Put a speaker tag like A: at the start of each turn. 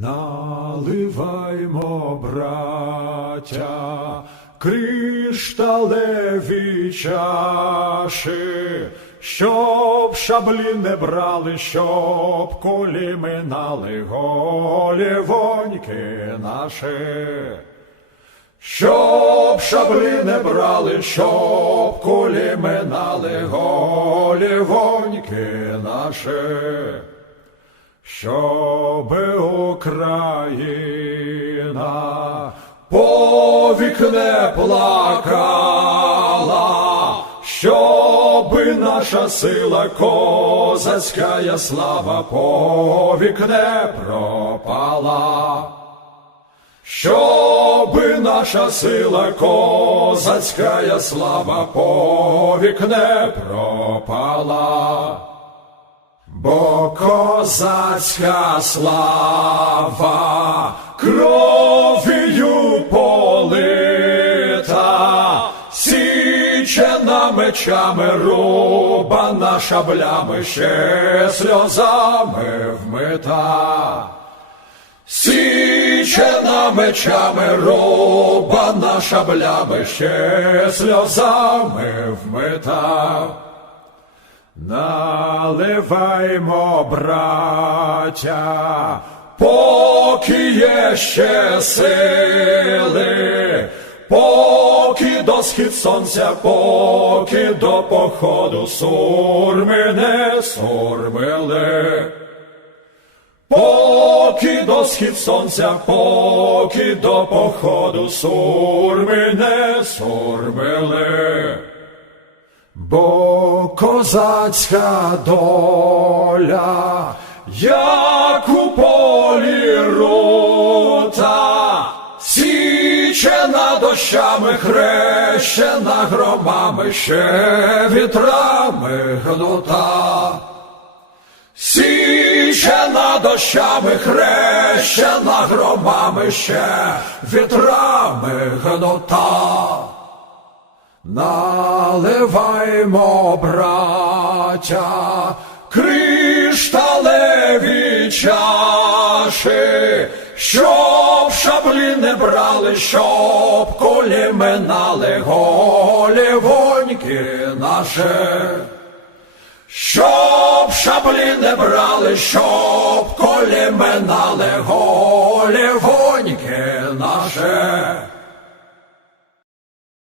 A: Наливаймо, браття, кришталеві чаші, щоб шаблі не брали, щоб кулі минали голівоньки наші. Щоб шаблі не брали, щоб кулі минали голівоньки наші. Щоб Україна повік не плакала, щоб наша сила козацька слава повік не пропала. Щоби наша сила козацька слава повік не пропала. Козацька слава кров'ю полита, січена мечами, рубана шаблями, ще сльозами вмита. Січена мечами, рубана шаблями, ще сльозами вмита. Наливаймо, браття, поки є ще сили, поки до схід сонця, поки до походу сурми не сурмили. Поки до схід сонця, поки до походу сурми не сурмили. Бо козацька доля, як у полі рута, січена дощами, хрещена громами, ще вітрами гнута. Січена дощами, хрещена громами, ще вітрами гнута. Наливаймо, браття, кришталеві чаші, щоб шаблі не брали, щоб кулі минали голівоньки наше. Щоб шаблі не брали, щоб колі минали голівоньки наше.